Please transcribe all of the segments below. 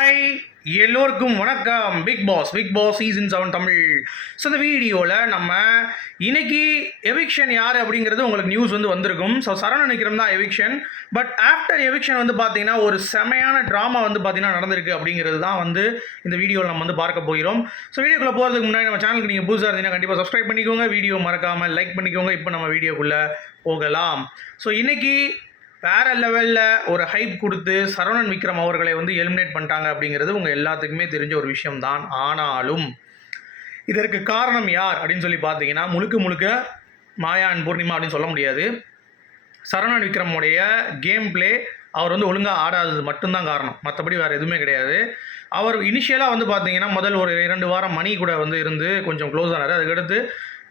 Hi எல்லோருக்கும் வணக்கம். Bigg Boss Bigg Boss season seven Tamil. So இந்த வீடியோவில் நம்ம இன்னைக்கு எவிக்ஷன் யார் அப்படிங்கிறது உங்களுக்கு நியூஸ் வந்து வந்திருக்கும். ஸோ சரவண நினைக்கிறோம் தான் எவிக்ஷன் பட் ஆஃப்டர் எவிக்ஷன் வந்து பார்த்தீங்கன்னா ஒரு செமையான ட்ராமா வந்து பார்த்தீங்கன்னா நடந்திருக்கு அப்படிங்கிறது தான் வந்து இந்த வீடியோவில் நம்ம வந்து பார்க்க போகிறோம். ஸோ வீடியோக்குள்ளே போகிறதுக்கு முன்னாடி நம்ம சேனலுக்கு நீங்கள் புதுசாக இருந்தீங்கன்னா கண்டிப்பாக சப்ஸ்கிரைப் பண்ணிக்கோங்க. வீடியோ மறக்காமல் லைக் பண்ணிக்கோங்க. இப்போ நம்ம வீடியோக்குள்ளே போகலாம். ஸோ இன்னைக்கு வேற லெவலில் ஒரு ஹைப் கொடுத்து சரவணன் விக்ரம் அவர்களை வந்து எலிமினேட் பண்ணிட்டாங்க அப்படிங்கிறது உங்கள் எல்லாத்துக்குமே தெரிஞ்ச ஒரு விஷயம்தான். ஆனாலும் இதற்கு காரணம் யார் அப்படின்னு சொல்லி பார்த்தீங்கன்னா முழுக்க முழுக்க மாயா அண்ட் பூர்ணிமா அப்படின்னு சொல்ல முடியாது. சரவணன் விக்ரமுடைய கேம் ப்ளே அவர் வந்து ஒழுங்காக ஆடாதது மட்டும்தான் காரணம். மற்றபடி வேறு எதுவுமே கிடையாது. அவர் இனிஷியலாக வந்து பார்த்தீங்கன்னா முதல் ஒரு இரண்டு வாரம் மணி கூட வந்து இருந்து கொஞ்சம் க்ளோஸ் ஆனார். அதுக்கடுத்து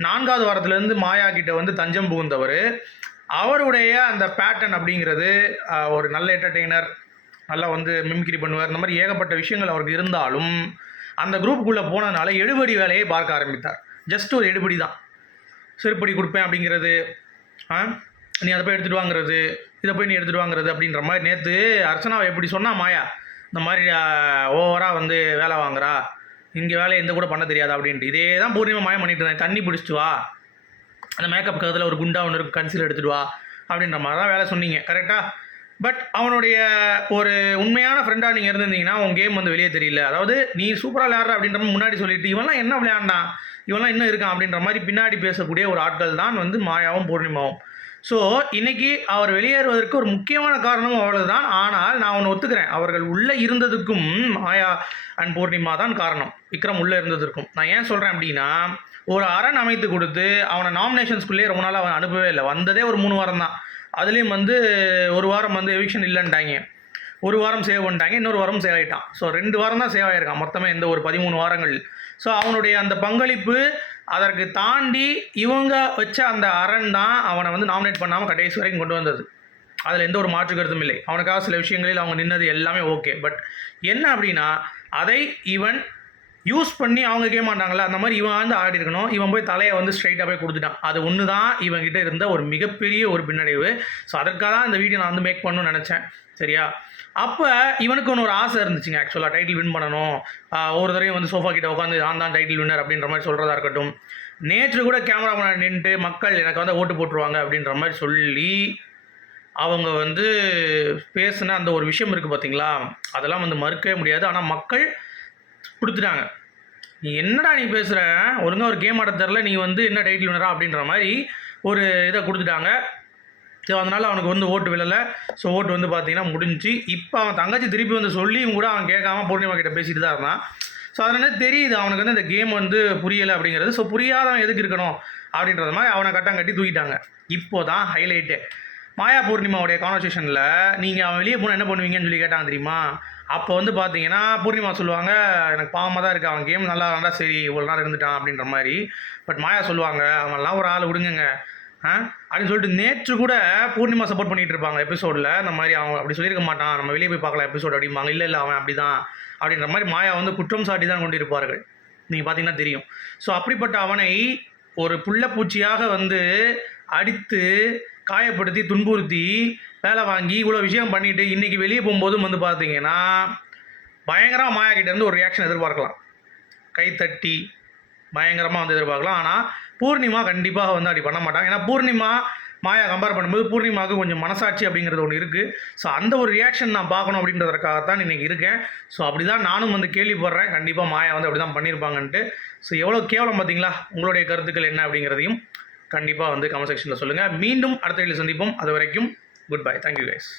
நான்காவது வாரத்துலேருந்து மாயா கிட்ட வந்து தஞ்சம் புகுந்தவர். அவருடைய அந்த பேட்டர்ன் அப்படிங்கிறது ஒரு நல்ல என்டர்டெய்னர் நல்லா வந்து மிமிக்ரி பண்ணுவார். இந்த மாதிரி ஏகப்பட்ட விஷயங்கள் அவருக்கு இருந்தாலும் அந்த குரூப்புக்குள்ளே போனதுனால எடுபடி வேலையை பார்க்க ஆரம்பித்தார். ஜஸ்ட் ஒரு எடுபடி தான். செருப்படி கொடுப்பேன் அப்படிங்கிறது ஆ நீ அதை போய் எடுத்துகிட்டு வாங்குறது இதை போய் நீ எடுத்துகிட்டு வாங்குறது அப்படின்ற மாதிரி நேற்று அர்ச்சனாவை எப்படி சொன்னா மாயா இந்த மாதிரி ஓவராக வந்து வேலை வாங்குறா. இங்கே வேலையை எந்த கூட பண்ண தெரியாது அப்படின்ட்டு. இதே தான் பூர்ணிமா மாயம் பண்ணிட்டு இருந்தேன் தண்ணி பிடிச்சிட்டு வா. அந்த மேக்கப் கதில் ஒரு குண்டா ஒன்று இருக்கும் கன்சில் எடுத்துட்டு வா அப்படின்ற மாதிரி தான் வேலை சொன்னீங்க கரெக்டாக பட் அவனுடைய ஒரு உண்மையான ஃப்ரெண்டாக நீங்கள் இருந்திருந்தீங்கன்னா உன் கேம் வந்து வெளியே தெரியல. அதாவது நீ சூப்பராக விளையாடுற அப்படின்ற முன்னாடி சொல்லிட்டு இவன்லாம் என்ன விளையாண்டான் இவன்லாம் இன்னும் இருக்கான் அப்படின்ற மாதிரி பின்னாடி பேசக்கூடிய ஒரு ஆட்கள் தான் வந்து மாயாவும் பூர்ணிமாவும். ஸோ இன்றைக்கி அவர் வெளியேறுவதற்கு ஒரு முக்கியமான காரணமும் அவ்வளவுதான். ஆனால் நான் ஒன்று ஒத்துக்கிறேன். அவர்கள் உள்ளே இருந்ததுக்கும் மாயா அண்ட் பூர்ணிமா தான் காரணம். விக்ரம் உள்ளே இருந்ததற்கும். நான் ஏன் சொல்கிறேன் அப்படின்னா ஒரு அரண் அமைத்து கொடுத்து அவனை நாமினேஷன்ஸ்குள்ளேயே ரொம்ப நாள் அவன் அனுப்பவே இல்லை. வந்ததே ஒரு மூணு வாரம் தான். அதுலேயும் வந்து ஒரு வாரம் வந்து எவிக்ஷன் இல்லைன்ட்டாங்க. ஒரு வாரம் சேவ் பண்ணிட்டாங்க. இன்னொரு வாரம் சேவ் ஆகிட்டான் ஸோ ரெண்டு வாரம் தான் சேவ் ஆகிருக்கான் மொத்தமே இந்த ஒரு பதிமூணு வாரங்கள். ஸோ அவனுடைய அந்த பங்களிப்பு அதற்கு தாண்டி இவங்க வச்ச அந்த அரண் தான் அவனை வந்து நாமினேட் பண்ணாமல் கடைசி வரைக்கும் கொண்டு வந்தது. அதில் எந்த ஒரு மாற்று கருத்தும் இல்லை. அவனுக்காக சில விஷயங்களில் அவங்க நின்னது எல்லாமே ஓகே பட் என்ன அப்படின்னா அதை இவன் யூஸ் பண்ணி அவங்க கேட்க மாட்டாங்கல்ல அந்த மாதிரி இவன் வந்து ஆடி இருக்கணும். இவன் போய் தலையை வந்து ஸ்ட்ரைட்டாக போய் கொடுத்துட்டான். அது ஒன்று தான் இவங்கிட்ட இருந்த ஒரு மிகப்பெரிய ஒரு பின்னடைவு. ஸோ அதற்காக தான் இந்த வீடியோ நான் வந்து மேக் பண்ணணும்னு நினச்சேன். சரியா? அப்போ இவனுக்கு ஒன்று ஒரு ஆசை இருந்துச்சுங்க ஆக்சுவலாக டைட்டில் வின் பண்ணணும். ஒவ்வொரு தடவையும் வந்து சோஃபா கிட்ட உட்காந்து நான் தான் டைட்டில் வின்னர் அப்படின்ற மாதிரி சொல்கிறதா இருக்கட்டும். நேற்று கூட கேமரா முன்னாடி நின்றுட்டு மக்கள் எனக்கு வந்து ஓட்டு போட்டுருவாங்க அப்படின்ற மாதிரி சொல்லி அவங்க வந்து பேசின அந்த ஒரு விஷயம் இருக்குது பார்த்தீங்களா அதெல்லாம் வந்து மறுக்கவே முடியாது. ஆனால் மக்கள் கொடுத்துட்டாங்க. நீ என்னடா நீ பேசுகிற ஒழுங்காக ஒரு கேம் ஆட தெரில நீ வந்து என்ன டைட்டில் வினரா அப்படின்ற மாதிரி ஒரு இதை கொடுத்துட்டாங்க. ஸோ அதனால் அவனுக்கு வந்து ஓட்டு விழலை. ஸோ ஓட்டு வந்து பார்த்தீங்கன்னா முடிஞ்சு இப்போ அவன் தங்கச்சி திருப்பி வந்து சொல்லியும் கூட அவன் கேட்காம பூர்ணிமா கிட்ட பேசிட்டு தான் இருந்தான். ஸோ அதனால தெரியுது? அவனுக்கு வந்து இந்த கேம் வந்து புரியலை அப்படிங்கிறது. ஸோ புரியாதவன் எதுக்கு இருக்கணும் அப்படின்றது மாதிரி அவனை கட்டம் கட்டி தூக்கிட்டாங்க. இப்போ தான் ஹைலைட்டு மாயா பூர்ணிமாவுடைய கான்வர்சேஷனில் நீங்கள் அவன் வெளியே போனால் என்ன பண்ணுவீங்கன்னு சொல்லி கேட்டாங்க தெரியுமா? அப்போ வந்து பார்த்தீங்கன்னா பூர்ணிமா சொல்லுவாங்க எனக்கு பாவமாக தான் இருக்கு அவன் கேம் நல்லா இருந்தால் சரி இவ்வளோ நேரம் இருந்துட்டான் அப்படின்ற மாதிரி. பட் மாயா சொல்லுவாங்க அவன்லாம் ஒரு ஆள் விடுங்க ஆ? அப்படின்னு சொல்லிட்டு நேற்று கூட பூர்ணிமா சப்போர்ட் பண்ணிகிட்டு இருப்பாங்க எபிசோடில் இந்த மாதிரி அவன் அப்படி சொல்லியிருக்க மாட்டான் நம்ம வெளியே போய் பார்க்கலாம் எபிசோட் அப்படிம்பாங்க. இல்லை இல்லை அவன் அப்படி தான் அப்படின்ற மாதிரி மாயா வந்து குற்றம் சாட்டி தான் கொண்டிருப்பார்கள் நீங்கள் பார்த்தீங்கன்னா தெரியும். ஸோ அப்படிப்பட்ட அவனை ஒரு புள்ளப்பூச்சியாக வந்து அடித்து காயப்படுத்தி துன்புறுத்தி வேலை வாங்கி இவ்வளோ விஷயம் பண்ணிட்டு இன்னைக்கு வெளியே போகும்போதும் வந்து பார்த்தீங்கன்னா பயங்கரமாக மாயா இருந்து ஒரு ரியாக்ஷன் எதிர்பார்க்கலாம். கைத்தட்டி பயங்கரமாக வந்து எதிர்பார்க்கலாம். ஆனால் பூர்ணிமா கண்டிப்பாக வந்து அப்படி பண்ண மாட்டாங்க. ஏன்னா பூர்ணிமா மாயா கம்பேர் பண்ணும்போது பூர்ணிமாவுக்கு கொஞ்சம் மனசாட்சி அப்படிங்கிறது ஒன்று இருக்குது ஸோ அந்த ஒரு ரியாக்ஷன் நான் பார்க்கணும் அப்படின்றதுக்காகத்தான் இன்றைக்கி இருக்கேன். ஸோ அப்படி தான் நானும் வந்து கேள்விப்படுறேன். கண்டிப்பாக மாயா வந்து அப்படி தான் பண்ணியிருப்பாங்கன்ட்டு. ஸோ எவ்வளோ கேவலம் பார்த்தீங்களா? உங்களுடைய கருத்துக்கள் என்ன அப்படிங்கிறதையும் கண்டிப்பாக வந்து கமெண்ட் செக்ஷனில் சொல்லுங்கள் மீண்டும் அடுத்த வீடியோ சந்திப்போம். அது வரைக்கும் குட் பை தேங்க்யூ கைஸ்